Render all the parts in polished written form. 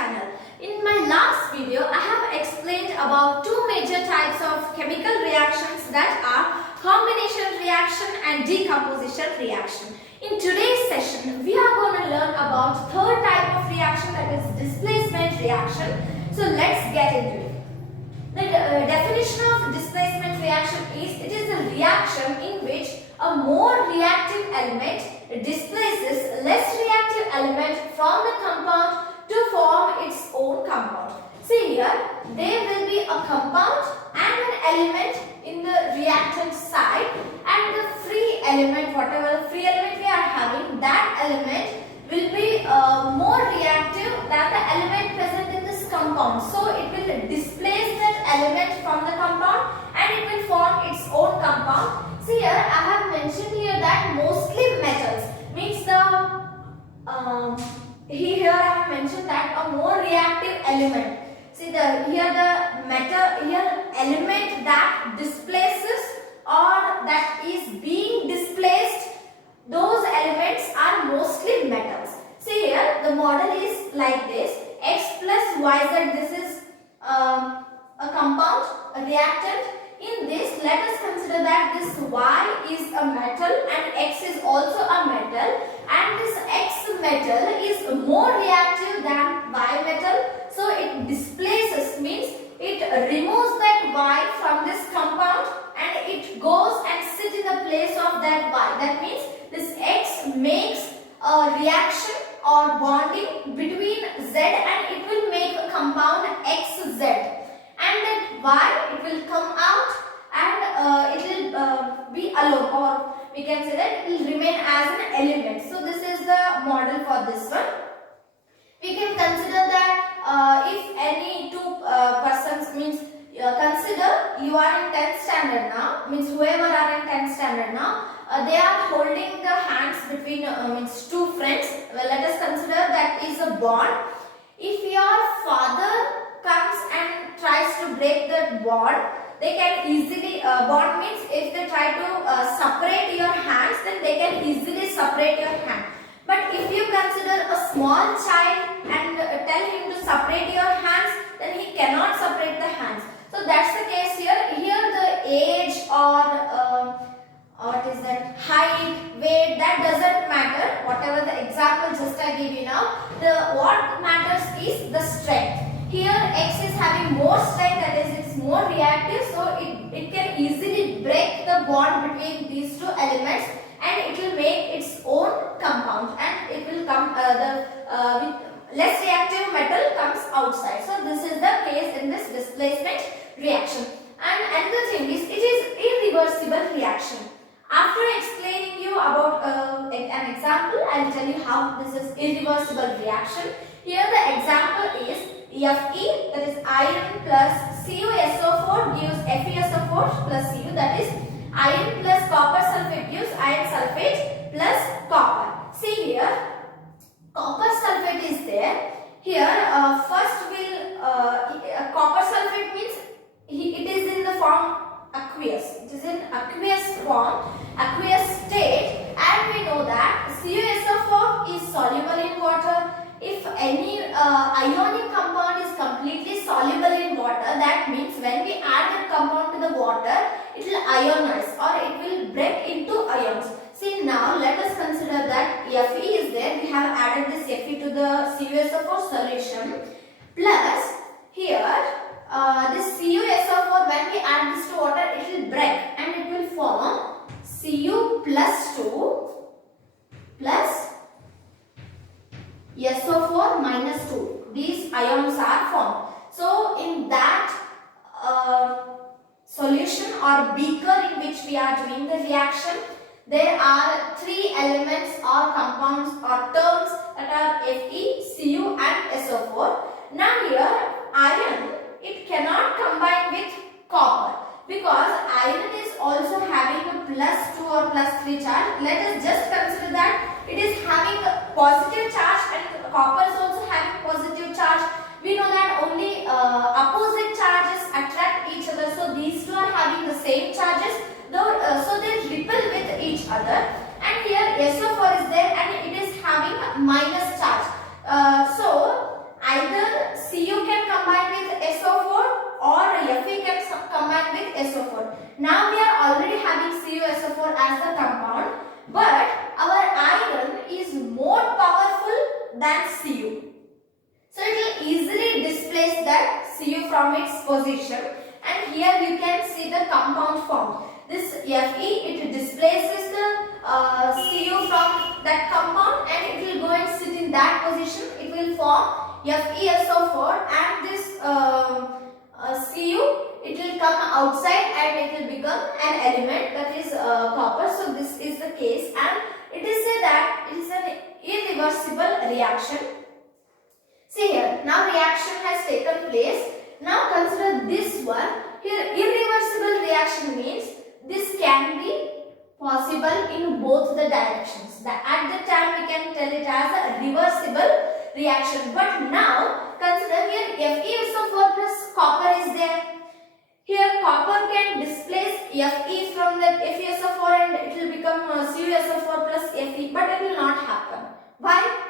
channel. In my last video, I have explained about two major types of chemical reactions, that are combination reaction and decomposition reaction. In today's session, we are going to learn about third type of reaction, that is displacement reaction. So let's get into it. The definition of displacement reaction is, it is a reaction in which a more reactive element displaces less reactive element from the compound to form its own compound. See here, there will be a compound and an element in the reactant side, and the free element, whatever free element we are having, that element will be more reactive than the element present in this compound. So it will displace that element from the compound and it will form its own compound. See here, I have mentioned here that mostly metals, means the here I have mentioned that a more reactive element. See here the metal, here element that displaces or that is being displaced, those elements are mostly metals. See here, the model is like this: X plus YZ. This is a compound, a reactant. In this, let us consider that this Y is a metal and X is also a metal, and this X metal is more reactive than Y metal. So it displaces, means it removes that Y from this compound and it goes and sits in the place of that Y. That means this X makes a reaction or bonding between Z and it will make a compound XZ. And that Y, it will come out and it will be alone, or we can say that it will remain as an element. So this is the model for this one. We can consider that if any two persons, means consider you are in 10th standard now, means whoever are in 10th standard now, they are holding the hands between means two friends. Well, let us consider that is a bond. If your father comes and tries to break the bond, they can easily, bond means if they try to separate your hands, then they can easily separate your hand. But if you consider a small child and tell him to separate your hands, then he cannot separate the hands. So that's the case here. Here the age or what is that, height, weight, that doesn't matter. Whatever the example just I give you now, what matters is the strength. Here X is having more strength, that is it's more reactive, so it can easily break the bond between these two elements and it will make its own compound, and it will come less reactive metal comes outside. So this is the case in this displacement reaction. And another thing is, it is irreversible reaction. After explaining you about an example, I will tell you how this is irreversible reaction. Here the example is Fe, that is iron plus CuSO4 gives FeSO4 plus Cu, that is iron plus copper sulfate gives iron sulfate plus copper. See here, copper sulfate is there. Here first will copper sulfate means it is in the form aqueous. It is in aqueous form, aqueous state, and we know that CuSO4 is soluble in water. If any ionic compound is completely soluble in water, that means when we add that compound to the water, it will ionize or it will break into ions. See, now let us consider that Fe is there. We have added this Fe to the CuSO4 solution, plus here this CuSO4, when we add this to water, it will break and it will form Cu plus 2 plus SO4 minus 2. These ions are formed. So in that solution or beaker in which we are doing the reaction, there are three elements or compounds or terms, that are Fe, Cu and SO4. Now here iron, it cannot combine with copper because iron is also having a plus 2 or plus 3 charge. Let us just consider that it is having a positive charge and copper is also having positive charge. We know that only opposite charges attract each other. So these two are having the same charges, so they repel with each other. And here SO4 is there and it is having a minus charge. So either than Cu. So it will easily displace that Cu from its position, and here you can see the compound form. This Fe, it displaces the Cu from that compound and it will go and sit in that position. It will form FeSO4, and this Cu, it will come outside and it will become an element, that is copper. So this is the case, and it is said that it is an irreversible reaction. See here, now reaction has taken place. Now consider this one. Here irreversible reaction means this can be possible in both the directions. At the time we can tell it as a reversible reaction. But now consider here FeSO4 plus copper is there. Here copper can displace Fe from that FeSO4 and it will become CuSO4 plus Fe, but it will not happen. Why?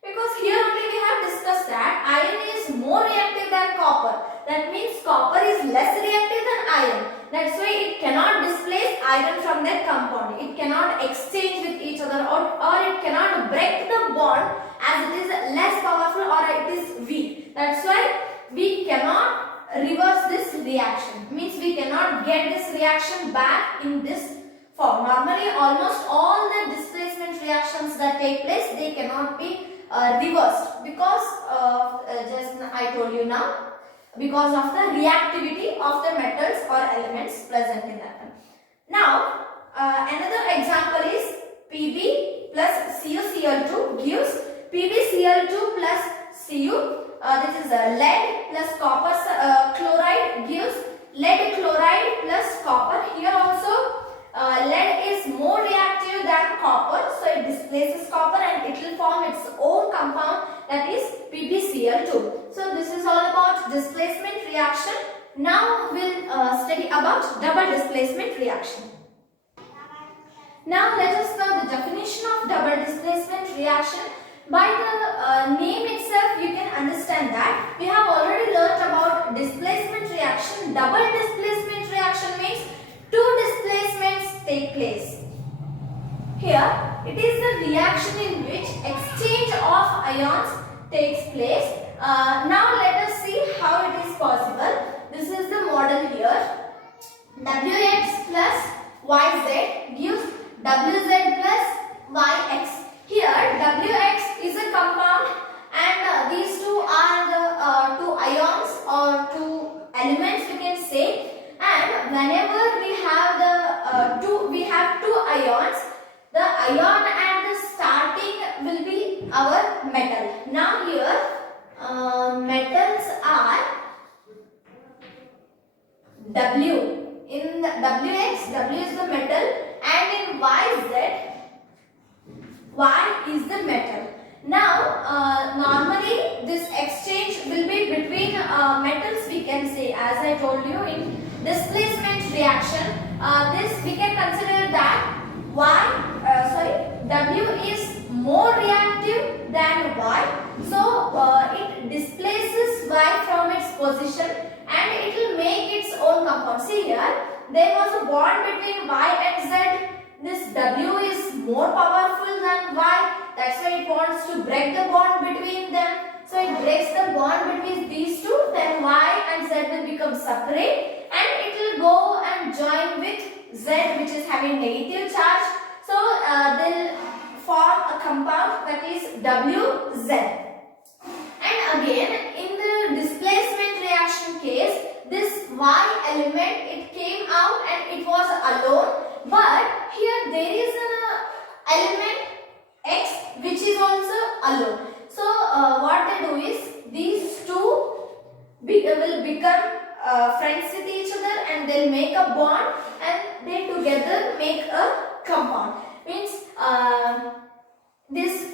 Because here only we have discussed that iron is more reactive than copper. That means copper is less reactive than iron. That's why it cannot displace iron from that compound. It cannot exchange with each other, or it cannot break the bond as it is less powerful or it is weak. That's why we cannot reverse this reaction. Means we cannot get this reaction back in this form. Normally almost all the displacement reactions that take place, they cannot be reversed because just I told you now, because of the reactivity of the metals or elements present in that one. Now another example is Pb plus CuCl2 gives PbCl2 plus Cu. This is lead plus copper chloride gives lead chloride plus copper. Here also lead is more reactive than copper, so it displaces copper and it will form its own compound, that is PbCl2. So this is all about displacement reaction. Now we'll study about double displacement reaction. Now let us know the definition of double displacement reaction. By the name itself you can understand that we have already learnt about displacement reaction. Double displacement reaction means two displacements take place. Here it is the reaction in which exchange of ions takes place. Now let us see how it is possible. This is the model here. Wx plus Yz gives Wz plus Yx. Here Wx is a compound and these two are the two ions or two elements we can say. And whenever we have the two ions, the ion at the starting will be our metal. Now here metals are W. In the Wx, W is the metal, and in Yz, Y is the metal. Now normally this exchange will be between metals, we can say, as I told you in displacement reaction. This we can consider that W is more reactive than Y, so it displaces Y from its position and it will make its own compound. See here, there was a bond between Y and Z. This W is more powerful than Y. That's why it wants to break the bond between them. So it breaks the bond between these two. Then Y and Z will become separate, and it will go and join with Z, which is having negative charge. So they'll form a compound, that is WZ. And again, in the displacement reaction case, this Y element, it came out and it was alone. But here there is an element X which is also alone. So what they do is these two will become friends with each other and they'll make a bond and they together make a compound. Means this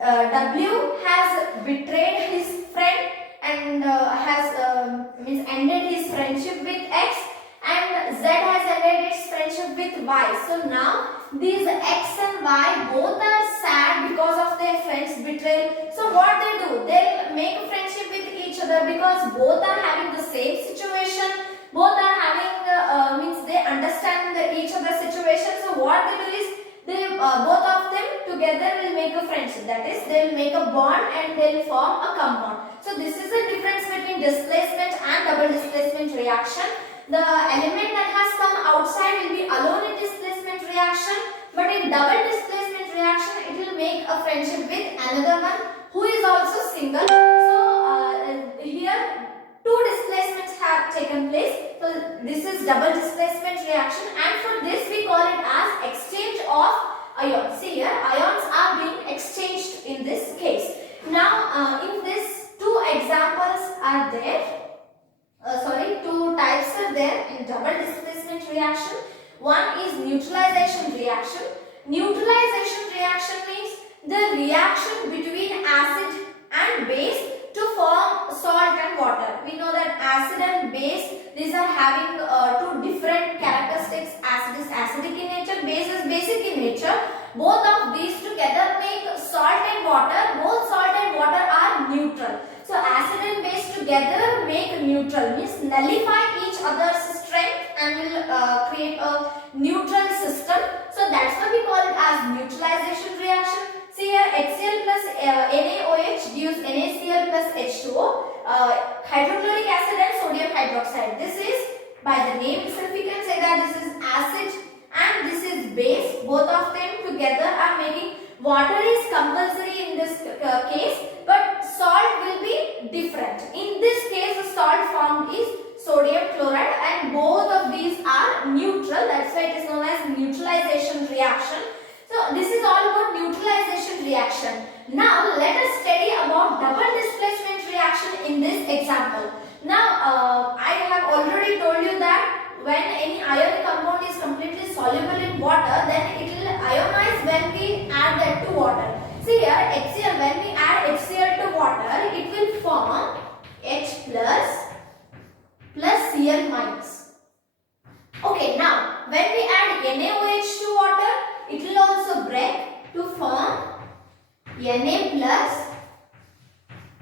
W has betrayed his friend and has ended his friendship with X, and Z has ended its friendship with Y. So now these X and Y both are sad because of their friend's betrayal. So what they do? They'll make a friendship with each other because both are having the same situation. Both are having means they understand each other's situation. So what they do is they both of them together will make a a friendship. That is, they will make a bond and they will form a compound. So this is the difference between displacement and double displacement reaction. The element that has come outside will be alone in displacement reaction, but in double displacement reaction it will make a friendship with another one who is also single. So here two displacements have taken place. So this is double displacement reaction, and for this we call it as exchange of ions. See here, ions are being exchanged in this case. Now in this two examples are there. Two types are there in double displacement reaction. One is neutralization reaction. Neutralization reaction means the reaction between acid and base to form salt and water. We know that acid and base, these are having two different characteristics. Acid is acidic in nature, base is basic in nature. Both of these together make salt and water. Both salt and water are neutral. So acid and base together make neutral, means nullify each other's strength and will create a neutral system. So that's why we call it as neutralization reaction. See here, HCl plus NaOH gives NaCl plus H2O, hydrochloric acid and sodium hydroxide. This is, by the name itself we can say that this is acid and this is base. Both of them together are making, water is compulsory in this case, but salt will be different. In this case the salt formed is sodium chloride and both of these are neutral. That's why it is known as neutralization reaction. So this is all about neutralization reaction. Now let us study about double displacement reaction in this example. Now I have already told you that when any ionic compound is completely soluble in water, then it will ionize when we add that to water. See here, HCl, when we add HCl to water, it will form H plus Cl minus. Okay, now when we add NaOH to water, it will also break to form Na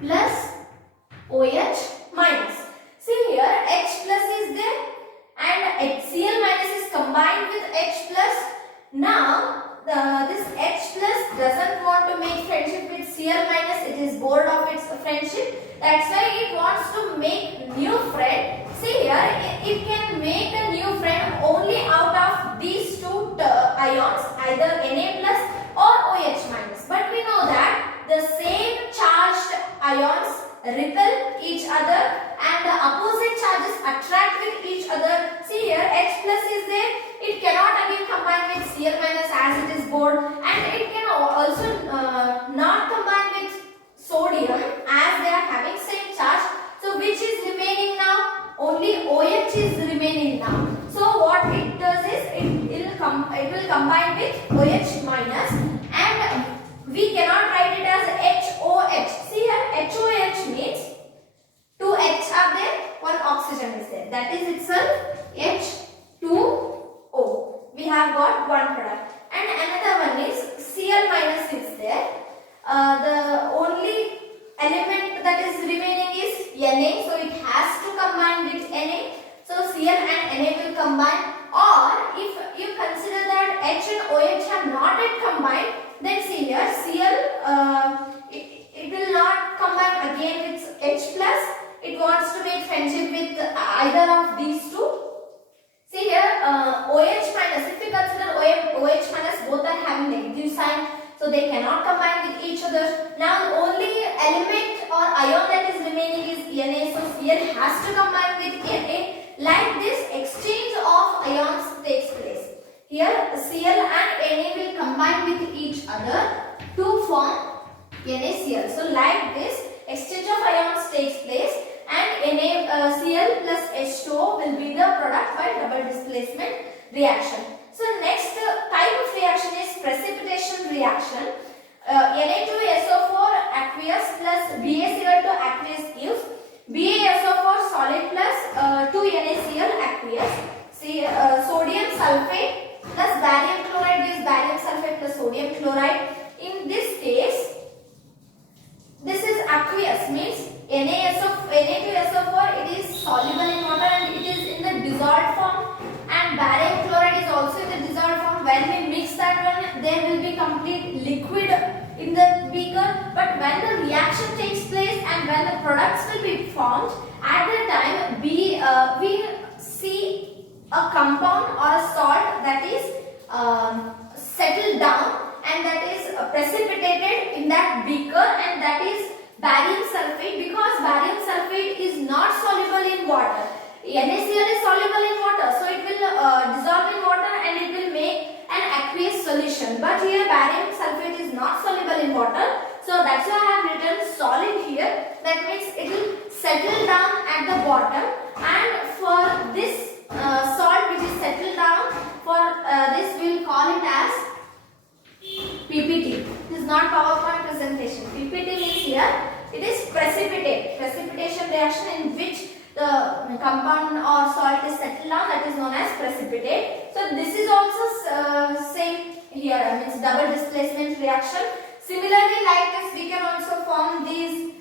plus OH minus. See here, H plus is there and HCl minus is combined with H plus. Now this H plus doesn't want to make friendship with Cl minus. It is bored of its friendship. That's why it wants to make new friend. See here, it can make a new friend only out of these two ions, either Na plus or OH minus. But we know that the same charged ions repel each other and the opposite charges attract with each other. See here, H plus is there. It cannot again combine with Cl minus as it is bored, and it can also not combine with sodium as they are having same charge. So which is remaining now? Only OH is remaining now. So what it does is it will combine with OH minus, and we cannot write it as HOH. See here, HOH means two H are there, one oxygen is there. That is itself H2O. We have got one product. And another one is Cl minus is there. The only element that is remaining is Na, so it has to combine with Na. So Cl and Na will combine. Or if you consider that H and OH have not yet combined, then see here, Cl it will not combine again with H plus. It wants to make friendship with either of these two. See here, OH minus, if we consider OH minus, both are having negative sign, so they cannot combine with each other. Now the only element or ion that is remaining is Na, so Cl has to combine with Na. Like this, exchange of ions takes place. Here Cl and Na will combine with each other to form NaCl. So like this, exchange of ions takes place, and NaCl plus H2O will be the product by double displacement reaction. So next type of reaction is precipitation reaction. Na2SO4 aqueous plus BaCl to aqueous gives BaSO4 solid plus 2NaCl aqueous. See, sodium sulfate plus barium chloride gives barium sulfate plus sodium chloride. In this case, this is aqueous, means Na2SO4 it is soluble in water and it is in the dissolved form, and barium chloride is also in the dissolved form. When we mix that one, there will be complete liquid in the when the reaction takes place and when the products will be formed, at that time we see a compound or a salt that is settled down and that is precipitated in that beaker, and that is barium sulfate, because barium sulfate is not soluble in water. NaCl is soluble in water, so it will dissolve in water and it will make an aqueous solution. But here barium sulfate is not soluble in water, so that's why I have written solid here. That means it will settle down at the bottom, and for this salt which is settled down, for this we will call it as PPT. This is not PowerPoint presentation. PPT means here it is precipitation reaction in which the compound or salt is settled down, that is known as precipitate. So this is also same here, means double displacement reaction. Similarly, like this we can also form these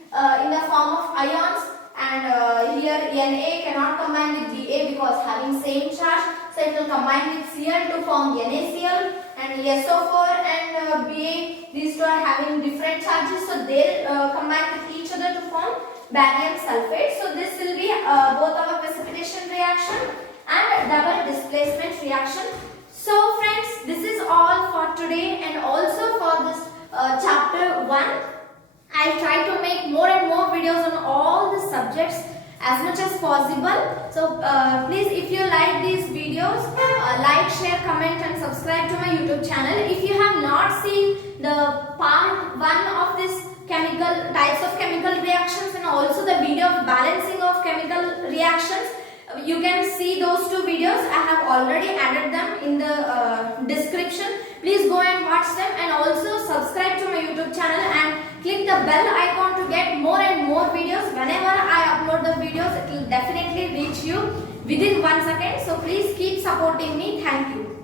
in the form of ions, and here Na cannot combine with Ba because having same charge, so it will combine with Cl to form NaCl, and SO4 and Ba, these two are having different charges, so they combine with each other to form barium sulfate. So this will be both our precipitation reaction and double displacement reaction. So friends, this is all for today, and also for this chapter 1. I'll try to make more and more videos on all the subjects as much as possible. So please, if you like these videos, like, share, comment and subscribe to my YouTube channel. If you have not seen the part 1 of this types of chemical reactions and also the video of balancing of chemical reactions, you can see those 2 videos. I have already added them in the description. Please go and watch them, and also subscribe to my YouTube channel and click the bell icon to get more and more videos. Whenever I upload the videos, it will definitely reach you within 1 second. So please keep supporting me. Thank you.